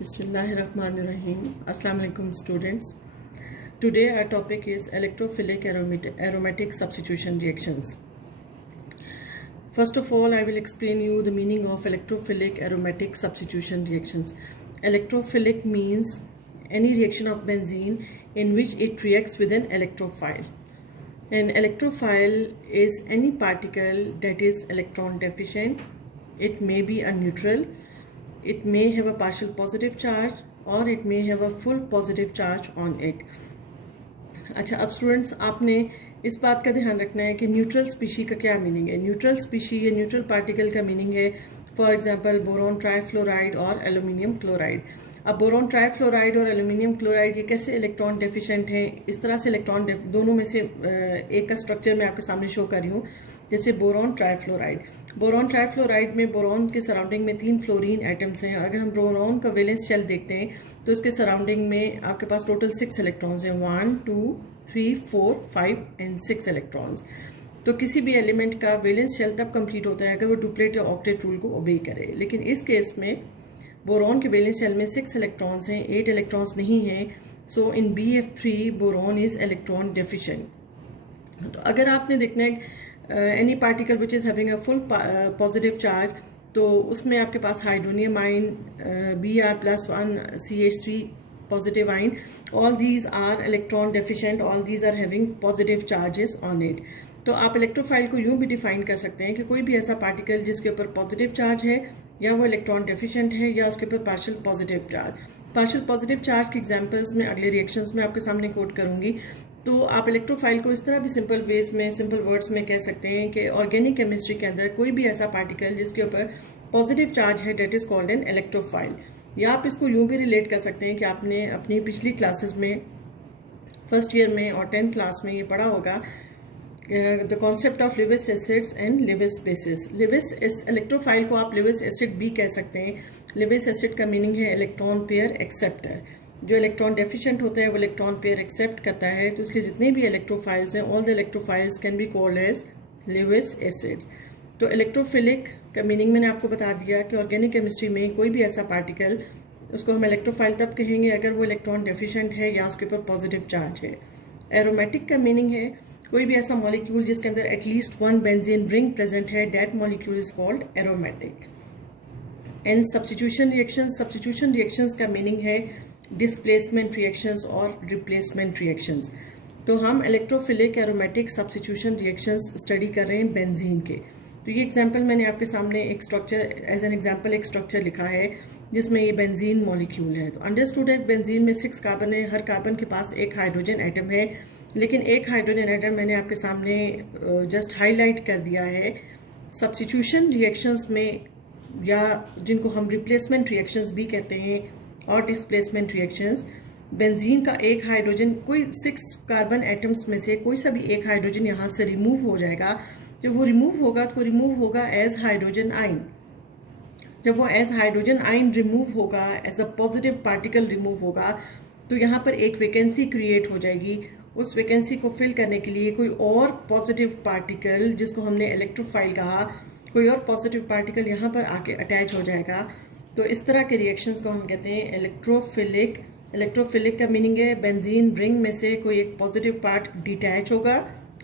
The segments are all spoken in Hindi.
Bismillahirrahmanirrahim. Assalamu alaikum students. Today our topic is electrophilic aromatic substitution reactions. First of all, I will explain you the meaning of electrophilic aromatic substitution reactions. Electrophilic means any reaction of benzene in which it reacts with an electrophile. An electrophile is any particle that is electron deficient. It may be a neutral. It may have a partial positive charge or it may have a full positive charge on it. अच्छा, अब स्टूडेंट्स आपने इस बात का ध्यान रखना है कि न्यूट्रल स्पीशी का क्या मीनिंग है. न्यूट्रल स्पीशी या न्यूट्रल पार्टिकल का मीनिंग है फॉर एग्जांपल बोरॉन ट्राइफ्लोराइड और एल्यूमिनियम क्लोराइड. अब बोरॉन ट्राइफ्लोराइड और एल्यूमिनियम क्लोराइड ये कैसे इलेक्ट्रॉन डेफिशिएंट हैं? इस तरह से इलेक्ट्रॉन दोनों में से एक का स्ट्रक्चर मैं आपके सामने शो कर रही हूँ. जैसे बोरॉन ट्राइफ्लोराइड में बोरॉन के सराउंडिंग में 3 फ्लोरीन एटम्स हैं. अगर हम बोरॉन का वैलेंस शेल देखते हैं तो इसके सराउंडिंग में आपके पास टोटल 6 इलेक्ट्रॉन्स हैं. 1 2 3 4 5 एंड 6 इलेक्ट्रॉन्स. तो किसी भी एलिमेंट का वैलेंस शेल तब कंप्लीट होता है अगर वो डुप्लेट या ऑक्टेट रूल को ओबे करे. लेकिन इस केस में बोरॉन के वैलेंस शेल में 6 इलेक्ट्रॉन्स हैं, 8 इलेक्ट्रॉन्स नहीं हैं. सो इन BF3 boron is electron deficient. तो अगर आपने देखना है any particle which is having a full positive charge, तो उसमें आपके पास हाइड्रोनियम आइन Br+1 CH3 positive ion, all these are electron deficient, all these are having positive charges on it. तो आप इलेक्ट्रोफाइल को यूं भी डिफाइन कर सकते हैं कि कोई भी ऐसा पार्टिकल जिसके ऊपर पॉजिटिव चार्ज है या वो इलेक्ट्रॉन डेफिशिएंट है या उसके ऊपर partial positive charge. Partial positive charge के एग्जांपल्स में अगले रिएक्शंस में आपके सामने कोट करूंगी. तो आप इलेक्ट्रोफाइल को इस तरह भी सिंपल वर्ड्स में कह सकते हैं कि ऑर्गेनिक केमिस्ट्री के अंदर कोई भी ऐसा पार्टिकल जिसके ऊपर पॉजिटिव चार्ज है that is called an electrophile. या आप इसको यूं भी रिलेट कर सकते हैं कि आपने अपनी पिछली क्लासेस में फर्स्ट ईयर में और 10th क्लास में ये पढ़ा होगा the concept of Lewis acids and Lewis basis. Lewis electrophile को आप लिविस एसिड भी कह सकते हैं. लिविस एसिड का मीनिंग है इलेक्ट्रॉन पेयर एक्सेप्टर. जो इलेक्ट्रॉन डेफिशिएंट होता है वो इलेक्ट्रॉन पेयर एक्सेप्ट करता है. तो इसलिए जितने भी इलेक्ट्रोफाइल्स हैं all the electrophiles can be called as Lewis acids. तो इलेक्ट्रोफिलिक का मीनिंग मैंने आपको बता दिया कि ऑर्गेनिक केमिस्ट्री में कोई भी ऐसा पार्टिकल उसको हम इलेक्ट्रोफाइल तब कहेंगे अगर वो इलेक्ट्रॉन डेफिशिएंट है या उसके ऊपर पॉजिटिव चार्ज है. एरोमेटिक का मीनिंग है कोई भी ऐसा मॉलिक्यूल जिसके अंदर एटलीस्ट 1 बेंजीन रिंग प्रेजेंट है, that molecule is called aromatic. And substitution reactions का मीनिंग है डिस्प्लेसमेंट रिएक्शंस और रिप्लेसमेंट रिएक्शंस. तो हम electrophilic aromatic substitution reactions study कर रहे हैं बेंजीन के. तो ये एग्जांपल मैंने आपके सामने एक स्ट्रक्चर एज एन एग्जांपल एक स्ट्रक्चर लिखा है जिसमें ये बेंजीन मॉलिक्यूल है. तो अंडरस्टूड है बेंजीन में 6 कार्बन है, हर कार्बन के पास एक हाइड्रोजन एटम है. लेकिन एक हाइड्रोजन एटम मैंने आपके सामने जस्ट हाईलाइट कर दिया है. सब्स्टिट्यूशन रिएक्शंस में या जिनको हम रिप्लेसमेंट रिएक्शंस भी कहते हैं और डिस्प्लेसमेंट रिएक्शंस, बेंजीन का एक हाइड्रोजन कोई 6 कार्बन एटम्स में से कोई सा भी एक हाइड्रोजन यहाँ से रिमूव हो जाएगा. जब वो रिमूव होगा तो रिमूव होगा एज हाइड्रोजन आइन. जब वो एज हाइड्रोजन आइन रिमूव होगा, as a positive particle remove होगा, तो यहाँ पर एक वैकेंसी क्रिएट हो जाएगी. उस वैकेंसी को फिल करने के लिए कोई और पॉजिटिव पार्टिकल जिसको हमने इलेक्ट्रोफाइल कहा, कोई और पॉजिटिव पार्टिकल यहाँ पर आके अटैच हो जाएगा. तो इस तरह के रिएक्शंस को हम कहते हैं इलेक्ट्रोफिलिक. इलेक्ट्रोफिलिक का मीनिंग है बेंजीन रिंग में से कोई एक पॉजिटिव पार्ट डिटैच होगा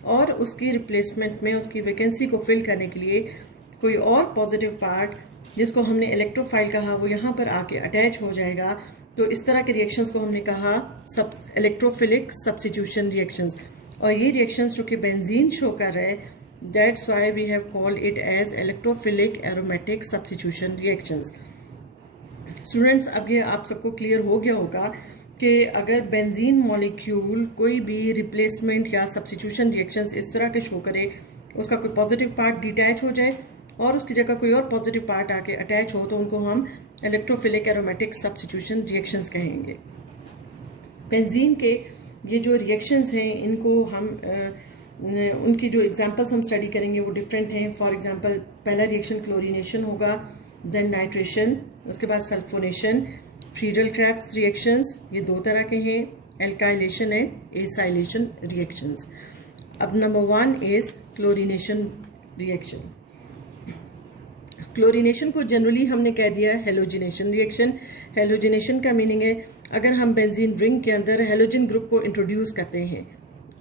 और उसकी रिप्लेसमेंट में उसकी वैकेंसी को फिल करने के लिए कोई और पॉजिटिव पार्ट जिसको हमने इलेक्ट्रोफाइल कहा वो यहाँ पर आके अटैच हो जाएगा. तो इस तरह के रिएक्शंस को हमने कहा इलेक्ट्रोफिलिक सब्स्टिट्यूशन रिएक्शंस. और ये रिएक्शंस जो कि बेंजीन शो कर रहे हैं, that's why we have called it as electrophilic aromatic substitution reactions. Students, अब ये आप सबको क्लियर हो गया होगा कि अगर बेंजीन मॉलिक्यूल कोई भी रिप्लेसमेंट या सब्स्टिट्यूशन रिएक्शंस इस तरह के शो करे, उसका कोई पॉजिटिव पार्ट डिटैच हो जाए और उसकी जगह कोई और पॉजिटिव पार्ट आके अटैच हो, तो उनको हम इलेक्ट्रोफिलिक एरोमेटिक सब्स्टिट्यूशन रिएक्शंस कहेंगे. बेंजीन के ये जो रिएक्शंस हैं इनको हम उनकी जो एग्जांपल्स हम स्टडी करेंगे वो डिफरेंट हैं. फॉर एग्जांपल पहला रिएक्शन क्लोरीनेशन होगा, देन नाइट्रेशन, उसके बाद सल्फोनेशन. फ्रीडल-क्राफ्ट्स रिएक्शंस ये 2 तरह के हैं, एल्काइलेशन एंड एसाइलेशन रिएक्शंस. अब number 1 is chlorination reaction. Chlorination को जनरली हमने कह दिया है हेलोजिनेशन रिएक्शन। हेलोजिनेशन का मीनिंग है अगर हम बेंजीन रिंग के अंदर हेलोजन ग्रुप को इंट्रोड्यूस करते हैं।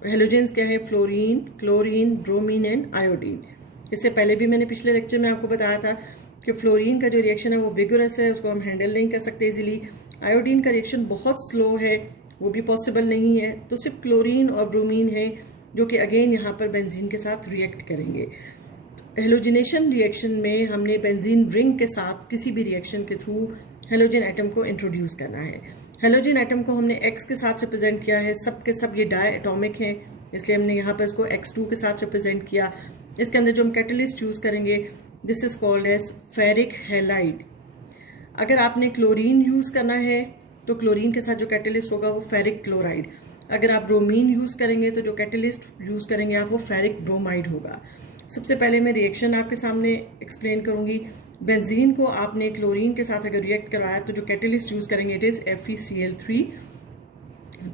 हेलोजेंस क्या है? Fluorine, chlorine, bromine and iodine. इससे पहले भी मैंने पिछले लेक्चर में आपको बताया था कि फ्लोरीन का जो रिएक्शन है वो विगोरस है, उसको हम हैंडल नहीं कर सकते इजीली। आयोडीन का रिएक्शन बहुत स्लो है, वो भी पॉसिबल नहीं है। तो सिर्फ क्लोरीन और ब्रोमीन है जो कि अगेन यहाँ पर बेंजीन के साथ रिएक्ट करेंगे। हेलोजिनेशन रिएक्शन में हमने बेंजीन रिंग के साथ किसी भी रिएक्शन के थ्रू हेलोजन एटम को इंट्रोड्यूस करना है। हेलोजन एटम को हमने X के साथ रिप्रेजेंट किया है, सब के सब ये डाई एटॉमिक हैं, इसलिए हमने यहाँ पर इसको X2 के साथ रिप्रेजेंट किया। इसके अंदर जो हम कैटलिस्ट यूज करेंगे this is called as ferric halide. अगर आपने क्लोरीन यूज करना है तो क्लोरीन के साथ जो कैटलिस्ट होगा वो फेरिक क्लोराइड। अगर आप ब्रोमीन यूज करेंगे तो जो कैटलिस्ट यूज करेंगे आप वो फेरिक ब्रोमाइड होगा। सबसे पहले मैं रिएक्शन आपके सामने एक्सप्लेन करूंगी। बेंजीन को आपने क्लोरीन के साथ अगर रिएक्ट करवाया तो जो कैटलिस्ट यूज करेंगे इट इज FeCl3।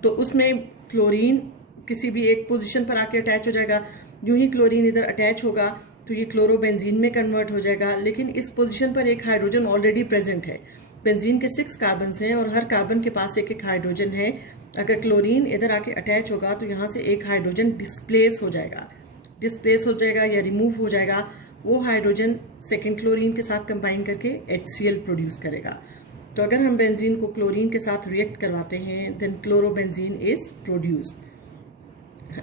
तो उसमें क्लोरीन किसी भी एक पोजीशन पर आके अटैच हो जाएगा। यूं ही क्लोरीन इधर अटैच होगा तो ये क्लोरोबेंजीन में कन्वर्ट हो जाएगा, लेकिन इस पोजीशन पर एक हाइड्रोजन ऑलरेडी प्रेजेंट है। बेंजीन के 6 कार्बन हैं और हर कार्बन के पास एक एक हाइड्रोजन है। अगर क्लोरीन इधर आके अटैच होगा तो यहाँ से एक हाइड्रोजन डिस्प्लेस हो जाएगा या रिमूव हो जाएगा। वो हाइड्रोजन सेकेंड क्लोरीन के साथ कंबाइन करके HCl प्रोड्यूस करेगा। तो अगर हम बेंजीन को क्लोरीन के साथ रिएक्ट करवाते हैं देन क्लोरोबेंजीन इज प्रोड्यूस्ड।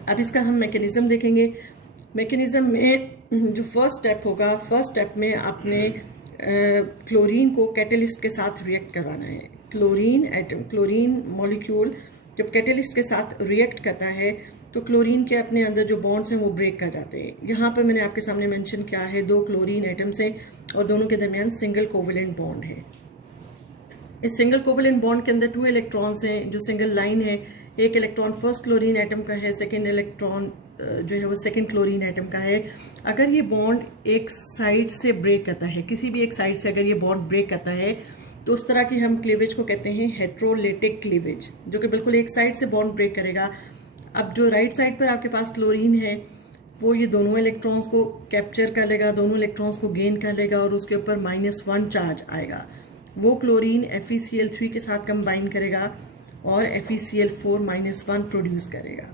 अब इसका हम मैकेनिज्म देखेंगे। मैकेनिज्म में जो फर्स्ट स्टेप होगा, फर्स्ट स्टेप में आपने क्लोरीन को कैटलिस्ट के साथ रिएक्ट करवाना है। क्लोरीन एटम, क्लोरीन मॉलिक्यूल जब कैटलिस्ट के साथ रिएक्ट करता है तो क्लोरीन के अपने अंदर जो बॉन्ड्स हैं वो ब्रेक कर जाते हैं। यहाँ पर मैंने आपके सामने मेंशन किया है 2 क्लोरीन एटम्स हैं और दोनों के दरमियान सिंगल कोवेलेंट बॉन्ड है। इस सिंगल कोवेलेंट बॉन्ड के अंदर 2 इलेक्ट्रॉन्स हैं जो सिंगल लाइन है। एक इलेक्ट्रॉन फर्स्ट क्लोरीन एटम का है, सेकेंड इलेक्ट्रॉन जो है वो सेकेंड क्लोरीन एटम का है। अगर ये बॉन्ड एक साइड से ब्रेक करता है, किसी भी एक साइड से अगर ये बॉन्ड ब्रेक करता है तो उस तरह की हम क्लीवेज को कहते हैं हेट्रोलेटिक क्लीवेज, जो कि बिल्कुल एक साइड से बॉन्ड ब्रेक करेगा। अब जो राइट साइड पर आपके पास क्लोरीन है वो ये दोनों इलेक्ट्रॉन्स को कैप्चर कर लेगा, दोनों इलेक्ट्रॉन्स को गेन कर लेगा और उसके ऊपर -1 चार्ज आएगा। वो क्लोरीन FeCl3 के साथ कंबाइन करेगा और FeCl4 -1 प्रोड्यूस करेगा।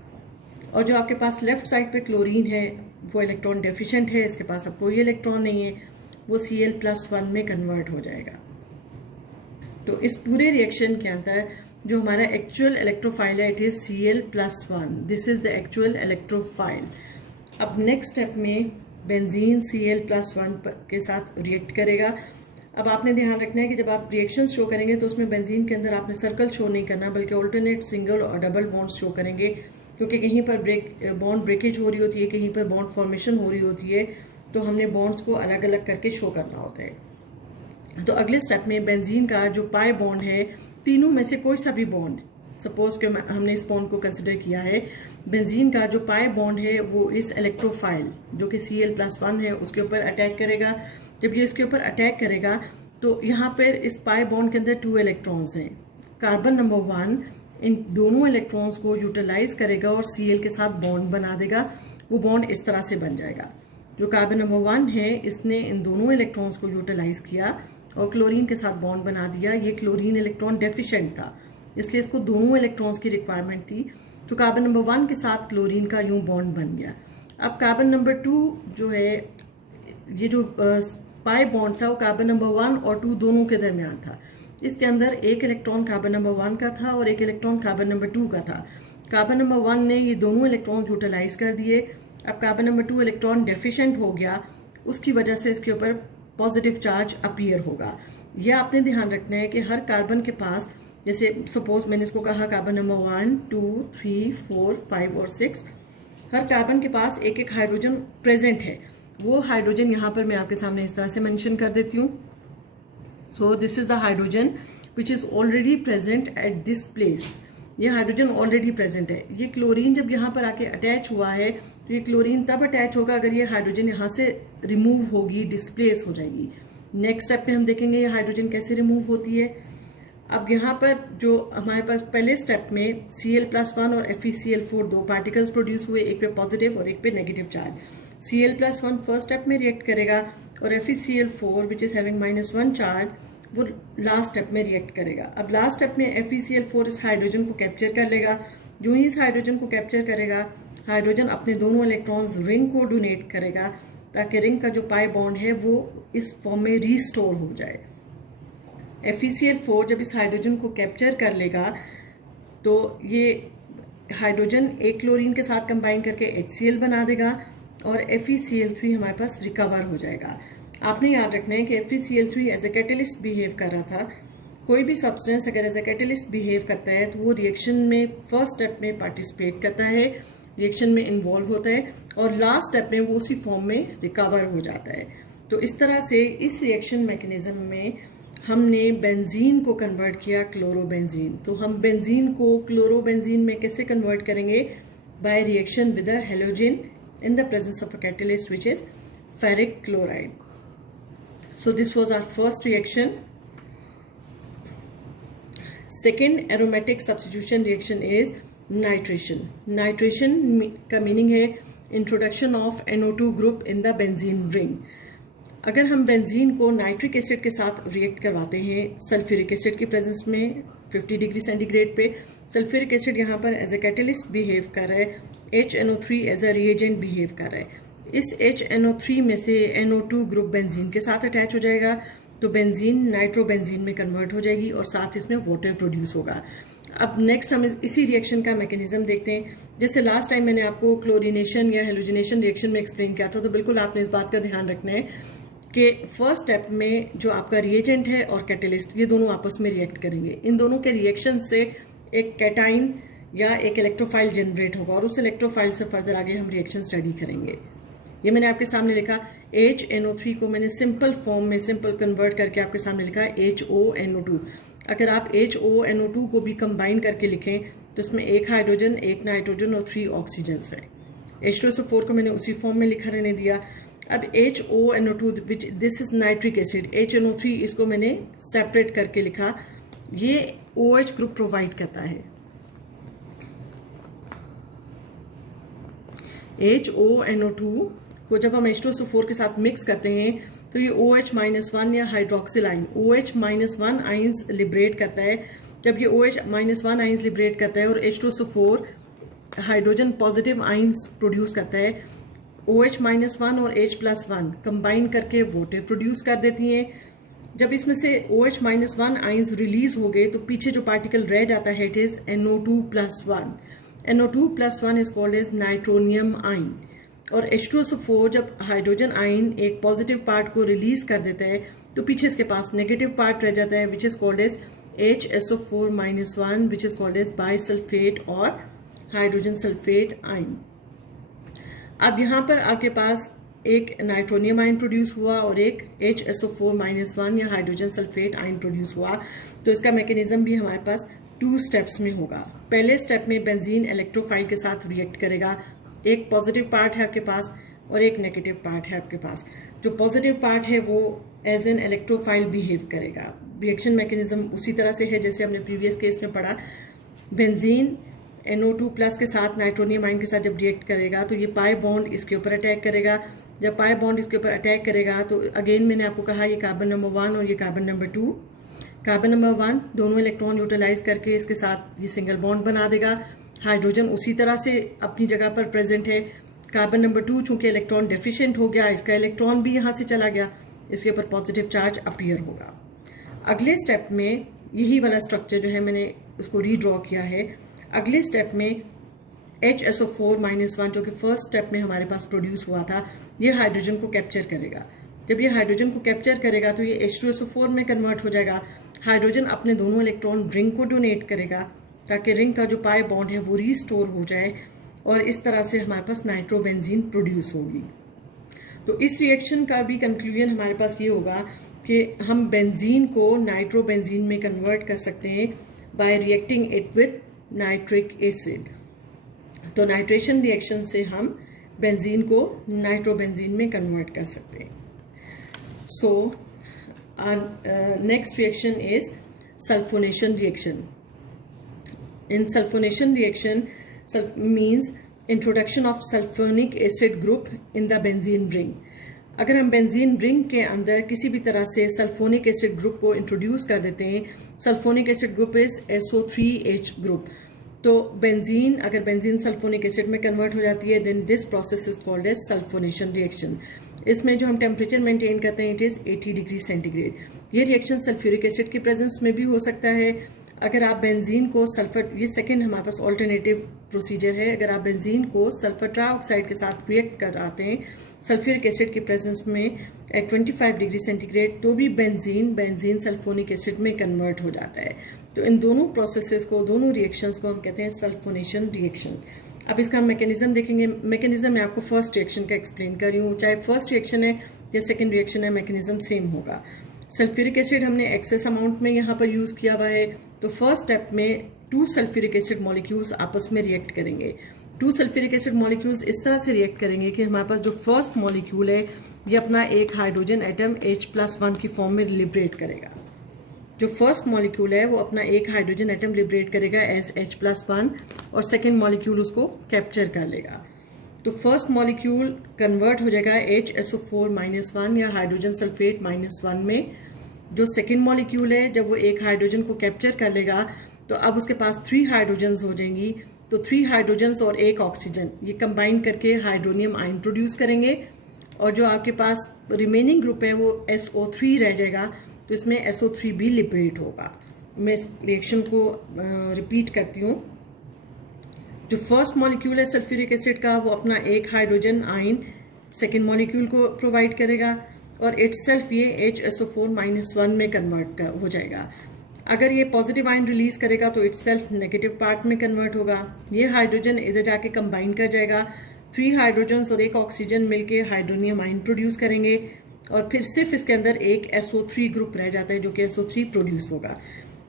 और जो आपके पास लेफ्ट साइड पे क्लोरीन है वो इलेक्ट्रॉन डेफिशिएंट है, इसके पास अब कोई इलेक्ट्रॉन नहीं है, वो Cl+1 में कन्वर्ट हो जाएगा। तो इस पूरे रिएक्शन के अंदर जो हमारा एक्चुअल इलेक्ट्रोफाइल है it is Cl+1। This is the actual electrophile. अब नेक्स्ट स्टेप में बेंजीन Cl+1 के साथ रिएक्ट करेगा। अब आपने ध्यान रखना है कि जब आप रिएक्शन शो करेंगे तो उसमें बेंजीन के अंदर आपने सर्कल शो नहीं करना, बल्कि ऑल्टरनेट सिंगल और डबल बॉन्ड शो करेंगे, क्योंकि कहीं पर बॉन्ड ब्रेकेज हो रही होती है, कहीं पर बॉन्ड फॉर्मेशन हो रही होती है, तो हमने बॉन्ड्स को अलग अलग करके शो करना होता है। तो अगले स्टेप में बेंजीन का जो पाई बॉन्ड है, तीनों में से कोई सा भी बॉन्ड, सपोज कि हमने इस बॉन्ड को कंसिडर किया है, बेंजीन का जो पाई बॉन्ड है वो इस इलेक्ट्रोफाइल जो कि Cl+1 है उसके ऊपर अटैक करेगा। जब ये इसके ऊपर अटैक करेगा तो यहाँ पर इस पाई बॉन्ड के अंदर 2 इलेक्ट्रॉन्स हैं। कार्बन नंबर 1 इन दोनों इलेक्ट्रॉन्स को यूटिलाइज करेगा और Cl के साथ बॉन्ड बना देगा। वो बॉन्ड इस तरह से बन जाएगा। जो कार्बन नंबर 1 है इसने इन दोनों इलेक्ट्रॉन्स को यूटिलाइज किया और क्लोरीन के साथ बॉन्ड बना दिया। ये क्लोरीन इलेक्ट्रॉन डेफिशिएंट था, इसलिए इसको दोनों इलेक्ट्रॉन्स की रिक्वायरमेंट थी। तो कार्बन नंबर 1 के साथ क्लोरीन का यूं बॉन्ड बन गया। अब कार्बन नंबर 2 जो है, ये जो पाई बॉन्ड था वो कार्बन नंबर 1 और 2 दोनों के दरमियान था। इसके अंदर एक इलेक्ट्रॉन कार्बन नंबर 1 का था और एक इलेक्ट्रॉन कार्बन नंबर 2 का था। कार्बन नंबर 1 ने ये दोनों इलेक्ट्रॉन यूटिलाइज कर दिए। अब कार्बन नंबर 2 इलेक्ट्रॉन डेफिशिएंट हो गया, उसकी वजह से इसके ऊपर पॉजिटिव चार्ज अपीयर होगा। यह आपने ध्यान रखना है कि हर कार्बन के पास, जैसे सपोज मैंने इसको कहा कार्बन नंबर 1, 2, 3, 4, 5 और 6, हर कार्बन के पास एक एक हाइड्रोजन प्रेजेंट है। वो हाइड्रोजन यहाँ पर मैं आपके सामने इस तरह से मेंशन कर देती हूँ। So this is the hydrogen which is already present at this place. ये हाइड्रोजन ऑलरेडी प्रेजेंट है। ये क्लोरीन जब यहाँ पर आके अटैच हुआ है तो ये क्लोरीन तब अटैच होगा अगर ये हाइड्रोजन यहाँ से रिमूव होगी, डिस्प्लेस हो जाएगी। नेक्स्ट स्टेप में हम देखेंगे ये हाइड्रोजन कैसे रिमूव होती है। अब यहाँ पर जो हमारे पास पहले स्टेप में Cl+1 और FeCl4 2 पार्टिकल्स प्रोड्यूस हुए, एक पे पॉजिटिव और एक पे negative charge. Cl+1 first step में रिएक्ट करेगा और FeCl4 which is having -1 charge वो लास्ट स्टेप में रिएक्ट करेगा। अब लास्ट स्टेप में FeCl4 इस हाइड्रोजन को कैप्चर कर लेगा। जो ही इस हाइड्रोजन को कैप्चर करेगा, हाइड्रोजन अपने दोनों इलेक्ट्रॉन्स रिंग को डोनेट करेगा ताकि रिंग का जो पाई बॉन्ड है वो इस फॉर्म में रीस्टोर हो जाए। FeCl4 जब इस हाइड्रोजन को कैप्चर कर लेगा तो ये हाइड्रोजन एक क्लोरीन के साथ कंबाइन करके HCl बना देगा और FeCl3 हमारे पास रिकवर हो जाएगा। आपने याद रखना है कि FeCl3 as a catalyst behave कर रहा था। कोई भी सब्सटेंस अगर एज ए कैटलिस्ट बिहेव करता है तो वो रिएक्शन में फर्स्ट स्टेप में पार्टिसिपेट करता है, रिएक्शन में इन्वॉल्व होता है और लास्ट स्टेप में वो उसी फॉर्म में रिकवर हो जाता है। तो इस तरह से इस रिएक्शन मैकेनिज्म में हमने बेंजीन को कन्वर्ट किया क्लोरोबेंजीन। तो हम बेंजीन को क्लोरोबेंजीन में कैसे कन्वर्ट करेंगे? By reaction with a halogen in the presence of a catalyst which is ferric chloride. So this was our first reaction. Second aromatic substitution reaction is nitration. Nitration का meaning है introduction of NO2 group in the benzene ring. अगर हम बेंजीन को नाइट्रिक एसिड के साथ रिएक्ट करवाते हैं सल्फ्यूरिक एसिड की प्रेजेंस में 50 डिग्री सेंटीग्रेड पे, सल्फ्यूरिक एसिड यहाँ पर एज ए कैटलिस्ट बिहेव कर रहा है, HNO3 as a reagent behave कर रहा है। इस HNO3 में से NO2 ग्रुप बेंजीन के साथ अटैच हो जाएगा तो बेंजीन नाइट्रोबेंजीन में कन्वर्ट हो जाएगी और साथ इसमें वाटर प्रोड्यूस होगा। अब नेक्स्ट हम इसी रिएक्शन का मैकेनिज्म देखते हैं। जैसे लास्ट टाइम मैंने आपको क्लोरीनेशन या हेलोजिनेशन रिएक्शन में एक्सप्लेन किया था, तो बिल्कुल आपने इस बात का ध्यान रखना है कि फर्स्ट स्टेप में जो आपका रिएजेंट है और कैटलिस्ट ये दोनों आपस में रिएक्ट करेंगे। इन दोनों के रिएक्शन से एक कैटाइन या एक इलेक्ट्रोफाइल जनरेट होगा और उस इलेक्ट्रोफाइल से फर्दर आगे हम रिएक्शन स्टडी करेंगे। ये मैंने आपके सामने लिखा HNO3 को मैंने सिंपल फॉर्म में सिंपल कन्वर्ट करके आपके सामने लिखा HONO2। अगर आप HONO2 को भी कंबाइन करके लिखें तो इसमें एक हाइड्रोजन, एक नाइट्रोजन और 3 ऑक्सीजन है। H2SO4 को मैंने उसी फॉर्म में लिखा रहने दिया। अब HONO2 which this is nitric acid, HNO3 इसको मैंने सेपरेट करके लिखा। ये OH ग्रुप प्रोवाइड करता है। HONO2 को जब हम H2SO4 के साथ मिक्स करते हैं तो ये OH-1 या हाइड्रोक्सिल आइन OH-1 आइंस लिबरेट करता है। जब ये OH-1 आइंस लिबरेट करता है और H2SO4 hydrogen positive ions produce करता है, OH-1 और H+1 कंबाइन करके वाटर प्रोड्यूस कर देती हैं। जब इसमें से OH-1 आइंस रिलीज हो गए तो पीछे जो पार्टिकल रह जाता है it is NO2+1। NO2+1 is called as nitronium ion. और H2SO4 जब हाइड्रोजन आइन एक पॉजिटिव पार्ट को रिलीज कर देता है तो पीछे इसके पास नेगेटिव पार्ट रह जाता है which is called as HSO4-1 which is called as bisulphate और हाइड्रोजन सल्फेट आइन। अब यहाँ पर आपके पास एक नाइट्रोनियम आइन प्रोड्यूस हुआ और एक HSO4-1 या हाइड्रोजन सल्फेट आइन प्रोड्यूस हुआ। तो इसका मैकेनिज्म भी हमारे पास 2 स्टेप्स में होगा। पहले स्टेप में बेंजीन इलेक्ट्रोफाइल के साथ रिएक्ट करेगा। एक पॉजिटिव पार्ट है आपके पास और एक नेगेटिव पार्ट है आपके पास। जो पॉजिटिव पार्ट है वो एज एन इलेक्ट्रोफाइल बिहेव करेगा। रिएक्शन मैकेनिज्म उसी तरह से है जैसे हमने प्रीवियस केस में पढ़ा। बेंजीन NO2+ के साथ नाइट्रोनियम आइन के साथ जब रिएक्ट करेगा तो ये पाई बॉन्ड इसके ऊपर अटैक करेगा। जब पाई बॉन्ड इसके ऊपर अटैक करेगा तो अगेन मैंने आपको कहा ये कार्बन नंबर 1 और ये कार्बन नंबर 2। कार्बन नंबर 1 दोनों इलेक्ट्रॉन यूटिलाइज करके इसके साथ ये सिंगल बॉन्ड बना देगा। हाइड्रोजन उसी तरह से अपनी जगह पर प्रेजेंट है। कार्बन नंबर 2 चूंकि इलेक्ट्रॉन डेफिशिएंट हो गया, इसका इलेक्ट्रॉन भी यहाँ से चला गया, इसके ऊपर पॉजिटिव चार्ज अपीयर होगा। अगले स्टेप में यही वाला स्ट्रक्चर जो है मैंने उसको रीड्रॉ किया है। अगले स्टेप में HSO4-1 जो कि फर्स्ट स्टेप में हमारे पास प्रोड्यूस हुआ था, ये हाइड्रोजन को कैप्चर करेगा। जब ये हाइड्रोजन को कैप्चर करेगा तो ये H2SO4 में कन्वर्ट हो जाएगा। हाइड्रोजन अपने दोनों इलेक्ट्रॉन रिंग को डोनेट करेगा ताकि रिंग का जो पाई बॉन्ड है वो रीस्टोर हो जाए और इस तरह से हमारे पास नाइट्रोबेंजीन प्रोड्यूस होगी। तो इस रिएक्शन का भी कंक्लूजन हमारे पास ये होगा कि हम बेंजीन को नाइट्रोबेंजीन में कन्वर्ट कर सकते हैं bye reacting it with nitric acid. तो नाइट्रेशन रिएक्शन से हम बेंजीन को नाइट्रोबेंजीन में कन्वर्ट कर सकते हैं। So next reaction is sulphonation reaction. In sulfonation reaction, means introduction of sulfonic acid group in the benzene ring. अगर हम बेंजीन रिंग के अंदर किसी भी तरह से सल्फोनिक एसिड ग्रुप को इंट्रोड्यूस कर देते हैं, sulphonic acid group is SO3H group, तो बेंजीन अगर बेंजीन सल्फोनिक एसिड में कन्वर्ट हो जाती है, then this process is called as sulphonation reaction. इसमें जो हम टेम्परेचर मेंटेन करते हैं इट इज 80 डिग्री सेंटीग्रेड। ये रिएक्शन सल्फ्यूरिक एसिड की प्रेजेंस में भी हो सकता है। अगर आप बेंजीन को सल्फर, ये सेकेंड हमारे पास ऑल्टरनेटिव प्रोसीजर है, अगर आप बेंजीन को सल्फर ट्राइऑक्साइड के साथ रिएक्ट कराते हैं सल्फ्यूरिक एसिड की प्रेजेंस में एट 25 डिग्री सेंटीग्रेड, तो भी बेंजीन सल्फोनिक एसिड में कन्वर्ट हो जाता है। तो इन दोनों प्रोसेसेस को, दोनों रिएक्शंस को हम कहते हैं सल्फोनेशन रिएक्शन। अब इसका मैकेनिज्म देखेंगे। मैकेनिज्म मैं आपको फर्स्ट रिएक्शन का एक्सप्लेन कर रही हूँ, चाहे फर्स्ट रिएक्शन है या सेकेंड रिएक्शन है, मैकेनिज्म सेम होगा। सल्फ्यूरिक एसिड हमने एक्सेस अमाउंट में यहाँ पर यूज किया हुआ है, तो फर्स्ट स्टेप में 2 सल्फ्यूरिक एसिड मॉलिक्यूल्स आपस में रिएक्ट करेंगे। 2 सल्फ्यूरिक एसिड मॉलिक्यूल्स इस तरह से रिएक्ट करेंगे कि हमारे पास जो फर्स्ट मॉलिक्यूल है ये अपना एक हाइड्रोजन एटम H+1 की फॉर्म में लिबरेट करेगा। जो फर्स्ट मॉलिक्यूल है वो अपना एक हाइड्रोजन एटम लिबरेट करेगा एज H+1 और सेकेंड मॉलिक्यूल उसको कैप्चर कर लेगा। तो फर्स्ट मॉलिक्यूल कन्वर्ट हो जाएगा HSO4-1 या हाइड्रोजन सल्फेट -1 में। जो सेकेंड मॉलिक्यूल है जब वो एक हाइड्रोजन को कैप्चर कर लेगा तो अब उसके पास 3 हाइड्रोजन्स हो जाएंगी, तो 3 हाइड्रोजन्स और एक ऑक्सीजन ये कंबाइन करके हाइड्रोनियम आयन प्रोड्यूस करेंगे, और जो आपके पास रिमेनिंग ग्रुप है वो SO3 रह जाएगा, तो इसमें SO3 भी लिबरेट होगा। मैं इस रिएक्शन को रिपीट करती हूँ। जो फर्स्ट मॉलिक्यूल है सल्फ्यूरिक एसिड का वो अपना एक हाइड्रोजन आयन सेकेंड मॉलिक्यूल को प्रोवाइड करेगा और इटसेल्फ ये HSO4-1 में कन्वर्ट हो जाएगा। अगर ये पॉजिटिव आयन रिलीज करेगा तो इटसेल्फ नेगेटिव पार्ट में कन्वर्ट होगा। ये हाइड्रोजन इधर जाके कंबाइन कर जाएगा, 3 हाइड्रोजन्स और एक ऑक्सीजन मिलके हाइड्रोनियम आयन प्रोड्यूस करेंगे, और फिर सिर्फ इसके अंदर एक SO3 ग्रुप रह जाता है जो कि SO3 प्रोड्यूस होगा।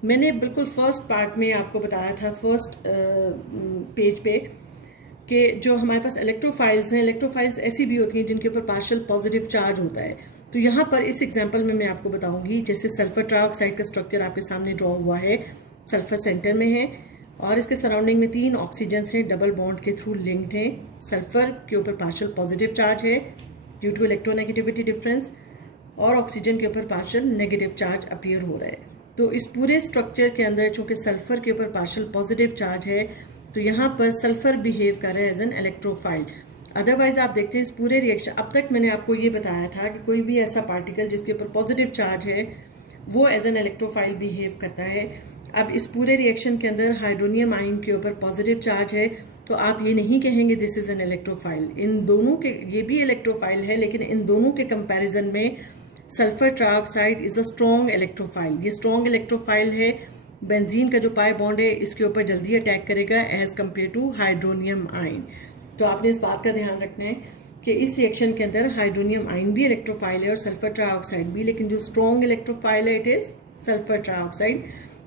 मैंने बिल्कुल फर्स्ट पार्ट में आपको बताया था, फर्स्ट पेज पे, कि जो हमारे पास इलेक्ट्रोफाइल्स हैं, इलेक्ट्रोफाइल्स ऐसी भी होती हैं जिनके ऊपर पार्शियल पॉजिटिव चार्ज होता है। तो यहाँ पर इस एग्जांपल में मैं आपको बताऊंगी, जैसे सल्फर ट्राइऑक्साइड का स्ट्रक्चर आपके सामने ड्रॉ हुआ है, सल्फर सेंटर में है और इसके सराउंडिंग में 3 ऑक्सीजन्स हैं, डबल बॉन्ड के थ्रू लिंक्ड हैं। सल्फर के ऊपर पार्शियल पॉजिटिव चार्ज है ड्यू टू इलेक्ट्रोनेगेटिविटी डिफरेंस, और ऑक्सीजन के ऊपर पार्शियल नेगेटिव चार्ज अपीयर हो रहा है। तो इस पूरे स्ट्रक्चर के अंदर चूंकि सल्फर के ऊपर पार्शियल पॉजिटिव चार्ज है, तो यहाँ पर सल्फर बिहेव कर रहा है एज एन इलेक्ट्रोफाइल। अदरवाइज आप देखते हैं इस पूरे रिएक्शन, अब तक मैंने आपको ये बताया था कि कोई भी ऐसा पार्टिकल जिसके ऊपर पॉजिटिव चार्ज है वो एज एन इलेक्ट्रोफाइल बिहेव करता है। अब इस पूरे रिएक्शन के अंदर हाइड्रोनियम आयन के ऊपर पॉजिटिव चार्ज है, तो आप ये नहीं कहेंगे दिस इज एन इलेक्ट्रोफाइल। इन दोनों के, ये भी इलेक्ट्रोफाइल है, लेकिन इन दोनों के कंपैरिजन में sulphur trioxide is a strong electrophile. ये स्ट्रॉन्ग इलेक्ट्रोफाइल है। बेंजीन का जो पाई बॉन्ड है इसके ऊपर जल्दी अटैक करेगा as compare to hydronium ion. तो आपने इस बात का ध्यान रखना है कि इस रिएक्शन के अंदर हाइड्रोनियम आयन भी इलेक्ट्रोफाइल है और सल्फर ट्राइऑक्साइड भी, लेकिन जो स्ट्रॉन्ग इलेक्ट्रोफाइल है इट इज सल्फर ट्राइऑक्साइड।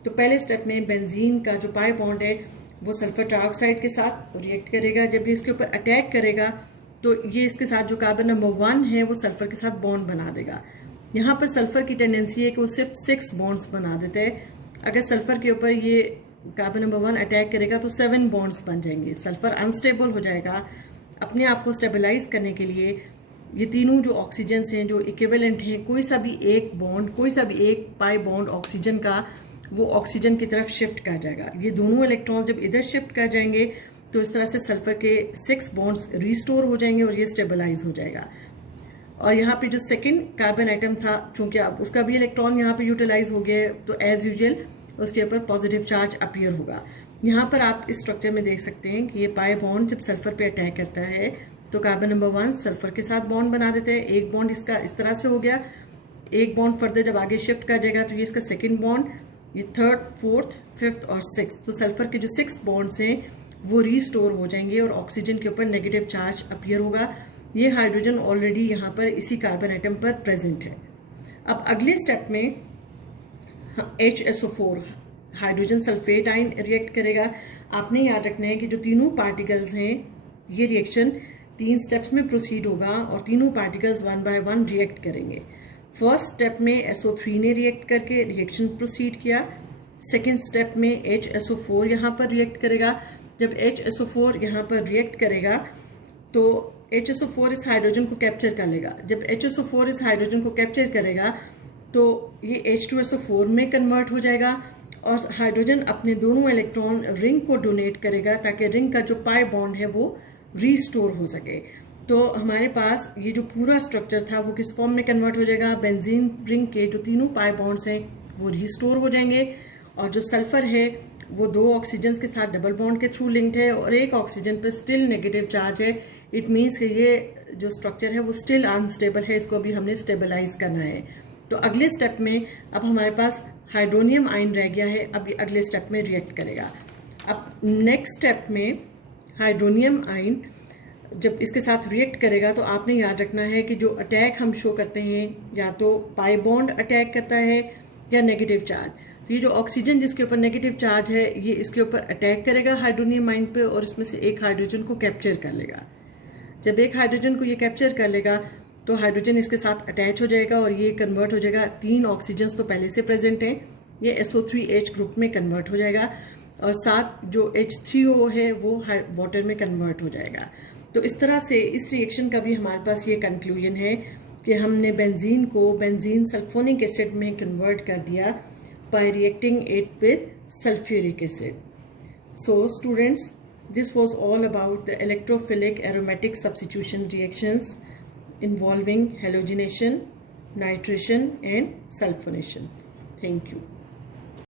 तो पहले स्टेप में बेंजीन का जो पाई बॉन्ड है वो सल्फर ट्राइऑक्साइड के साथ रिएक्ट करेगा। जब ये इसके ऊपर अटैक करेगा तो ये इसके साथ जो कार्बन नंबर 1 है वो सल्फर के साथ बॉन्ड बना देगा। यहाँ पर सल्फर की टेंडेंसी है कि वो सिर्फ 6 बॉन्ड्स बना देते हैं। अगर सल्फर के ऊपर ये कार्बन नंबर 1 अटैक करेगा तो 7 बॉन्ड्स बन जाएंगे। सल्फर अनस्टेबल हो जाएगा। अपने आप को स्टेबलाइज करने के लिए ये तीनों जो ऑक्सीजन्स हैं जो इक्विवेलेंट हैं, कोई सा भी एक बॉन्ड, कोई सा भी एक पाई बॉन्ड ऑक्सीजन का वो ऑक्सीजन की तरफ शिफ्ट कर जाएगा। ये दोनों इलेक्ट्रॉन्स जब इधर शिफ्ट कर जाएंगे तो इस तरह से सल्फर के 6 बॉन्ड्स रिस्टोर हो जाएंगे और ये स्टेबलाइज हो जाएगा। और यहाँ पे जो सेकंड कार्बन आइटम था, चूंकि अब उसका भी इलेक्ट्रॉन यहाँ पे यूटिलाइज हो गया है, तो एज यूजुअल उसके ऊपर पॉजिटिव चार्ज अपीयर होगा। यहाँ पर आप इस स्ट्रक्चर में देख सकते हैं कि ये पाई बॉन्ड जब सल्फर पे अटैक करता है तो कार्बन नंबर 1 सल्फर के साथ बॉन्ड बना देते हैं। एक बॉन्ड इसका इस तरह से हो गया, एक बॉन्ड फर्दर जब आगे शिफ्ट कर जाएगा तो ये इसका सेकेंड बॉन्ड, ये 3rd, 4th, 5th और 6th। तो सल्फर के जो 6 बॉन्ड्स हैं वो रीस्टोर हो जाएंगे और ऑक्सीजन के ऊपर नेगेटिव चार्ज अपीयर होगा। ये हाइड्रोजन ऑलरेडी यहाँ पर इसी कार्बन आइटम पर प्रेजेंट है। अब अगले स्टेप में HSO4 hydrogen sulphate ion react करेगा। आपने याद रखना है कि जो तीनों पार्टिकल्स हैं ये रिएक्शन 3 स्टेप्स में प्रोसीड होगा और तीनों पार्टिकल्स 1 बाय 1 रिएक्ट करेंगे। फर्स्ट स्टेप में SO3 ने रिएक्ट करके रिएक्शन प्रोसीड किया। सेकेंड स्टेप में HSO4 यहाँ पर रिएक्ट करेगा। जब HSO4 यहाँ पर रिएक्ट करेगा तो HSO4 इस हाइड्रोजन को कैप्चर कर लेगा। जब HSO4 इस हाइड्रोजन को कैप्चर करेगा तो ये H2SO4 में कन्वर्ट हो जाएगा और हाइड्रोजन अपने दोनों इलेक्ट्रॉन रिंग को डोनेट करेगा ताकि रिंग का जो पाई बॉन्ड है वो रीस्टोर हो सके। तो हमारे पास ये जो पूरा स्ट्रक्चर था वो किस फॉर्म में कन्वर्ट हो जाएगा, बेंजीन रिंग के जो तीनों पाई बॉन्ड्स हैं वो रीस्टोर हो जाएंगे और जो सल्फर है वो 2 ऑक्सीजन के साथ डबल बॉन्ड के थ्रू लिंक्ड है और एक ऑक्सीजन पर स्टिल नेगेटिव चार्ज है। इट मीन्स कि ये जो स्ट्रक्चर है वो स्टिल अनस्टेबल है, इसको अभी हमने स्टेबलाइज करना है। तो अगले स्टेप में अब हमारे पास हाइड्रोनियम आयन रह गया है, अब ये अगले स्टेप में रिएक्ट करेगा। अब नेक्स्ट स्टेप में हाइड्रोनियम आयन जब इसके साथ रिएक्ट करेगा तो आपने याद रखना है कि जो अटैक हम शो करते हैं या तो पाई बॉन्ड अटैक करता है या नेगेटिव चार्ज। तो ये जो ऑक्सीजन जिसके ऊपर नेगेटिव चार्ज है ये इसके ऊपर अटैक करेगा हाइड्रोनियम आयन पे और इसमें से एक हाइड्रोजन को कैप्चर कर लेगा। जब एक हाइड्रोजन को ये कैप्चर कर लेगा तो हाइड्रोजन इसके साथ अटैच हो जाएगा और ये कन्वर्ट हो जाएगा, 3 ऑक्सीजन तो पहले से प्रेजेंट हैं, ये SO3H ग्रुप में कन्वर्ट हो जाएगा और साथ जो H3O है वो वाटर में कन्वर्ट हो जाएगा। तो इस तरह से इस रिएक्शन का भी हमारे पास ये कंक्लूजन है कि हमने बेंजीन को बेंजीन सल्फोनिक एसिड में कन्वर्ट कर दिया bye reacting it with sulphuric acid. So students, this was all about the electrophilic aromatic substitution reactions involving halogenation, nitration and sulfonation. Thank you.